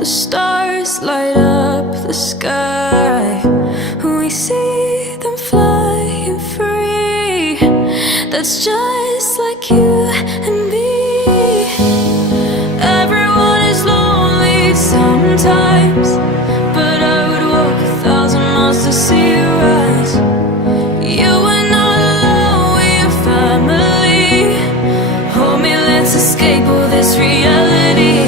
The stars light up the sky. We see them flying free. That's just like you and me. Everyone is lonely sometimes, but I would walk 1,000 miles to see you rise. You are not alone, we're family. Hold me, let's escape all this reality.